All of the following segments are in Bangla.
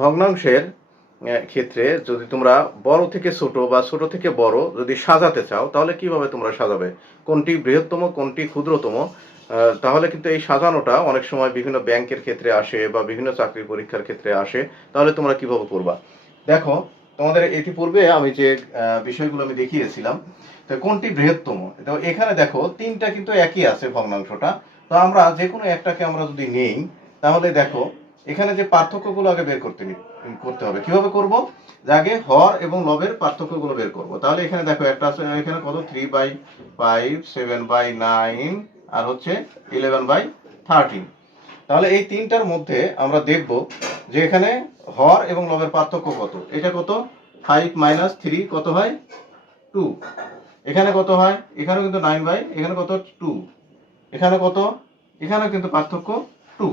ভগ্নাংশের ক্ষেত্রে যদি তোমরা বড় থেকে ছোট বা ছোট থেকে বড় যদি সাজাতে চাও তাহলে কিভাবে তোমরা সাজাবে, কোনটি বৃহত্তম কোনটি ক্ষুদ্রতম, তাহলে কিন্তু এই সাজানোটা অনেক সময় বিভিন্ন ব্যাংকের ক্ষেত্রে আসে বা বিভিন্ন চাকরির পরীক্ষার ক্ষেত্রে আসে। তাহলে তোমরা কিভাবে করবা? দেখো, তোমাদের ইতিপূর্বে আমি যে বিষয়গুলো আমি দেখিয়েছিলাম, তো কোনটি বৃহত্তম, তো এখানে দেখো তিনটা কিন্তু একই আছে ভগ্নাংশটা। তো আমরা যে কোনো একটাকে আমরা যদি নেই, তাহলে দেখো এখানে যে পার্থক্যগুলো আগে বের করতে হবে। কিভাবে করব? যে আগে হর এবং লবের পার্থক্যগুলো বের করব। তাহলে এখানে দেখো একটা আছে, এখানে কত 3/5, 7/9 আর হচ্ছে 11/13। তাহলে এই তিনটার মধ্যে আমরা দেখব যে এখানে হর এবং লবের পার্থক্য কত। এটা কত? 5 - 3 কত হয়? 2। এখানে কত হয়? এখানেও কিন্তু 9 এখানে কত? 2। এখানে কত? এখানেও কিন্তু পার্থক্য 2।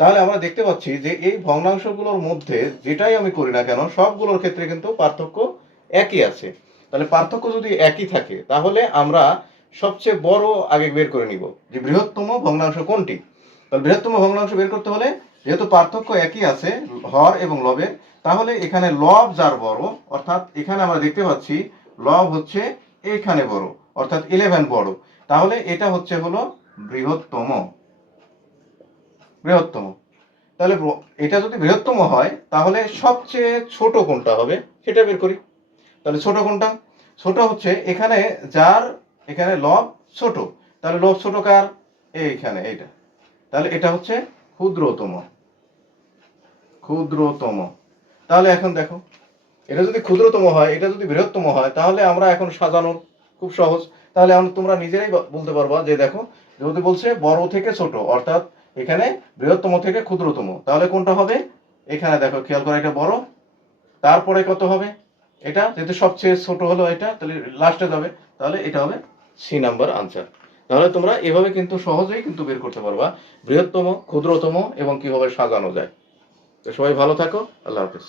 তাহলে আমরা দেখতে পাচ্ছি যে এই ভগ্নাংশগুলোর মধ্যে যেটাই আমি করি না কেন সবগুলোর ক্ষেত্রে কিন্তু পার্থক্য একই আছে। তাহলে পার্থক্য যদি একই থাকে তাহলে আমরা সবচেয়ে বড় আগে বের করে নিব যে বৃহত্তম ভগ্নাংশ কোনটি। তাহলে বৃহত্তম ভগ্নাংশ বের করতে হলে যেহেতু পার্থক্য একই আছে হর এবং লবের, তাহলে এখানে লব যার বড়, অর্থাৎ এখানে আমরা দেখতে পাচ্ছি লব হচ্ছে এইখানে বড়, অর্থাৎ 11 বড়, তাহলে এটা হচ্ছে হলো বৃহত্তম। বৃহত্তম। তাহলে এটা যদি বৃহত্তম হয় তাহলে সবচেয়ে ছোট কোনটা হবে সেটা বের করি। তাহলে ছোট কোনটা? ছোট হচ্ছে এখানে যার এখানে লব ছোট, তাহলে লব ছোট কার? এইখানে এইটা, তাহলে এটা হচ্ছে ক্ষুদ্রতম। ক্ষুদ্রতম। তাহলে এখন দেখো এটা যদি ক্ষুদ্রতম হয় এটা যদি বৃহত্তম হয় তাহলে আমরা এখন সাজানোর খুব সহজ। তাহলে এখন তোমরা নিজেরাই বলতে পারবা যে দেখো যদি বলছে বড় থেকে ছোট, অর্থাৎ এখানে বৃহত্তম থেকে ক্ষুদ্রতম, তাহলে কোনটা হবে? এখানে দেখো খেয়াল করে এটা বড়, তারপরে কত হবে? এটা যেহেতু সবচেয়ে ছোট হলো এটা, তাহলে লাস্টে যাবে, তাহলে এটা হবে সি নাম্বার আনসার। তাহলে তোমরা এভাবে কিন্তু সহজেই কিন্তু বের করতে পারবা বৃহত্তম, ক্ষুদ্রতম এবং কিভাবে সাজানো যায়। তো সবাই ভালো থাকো, আল্লাহ হাফেজ।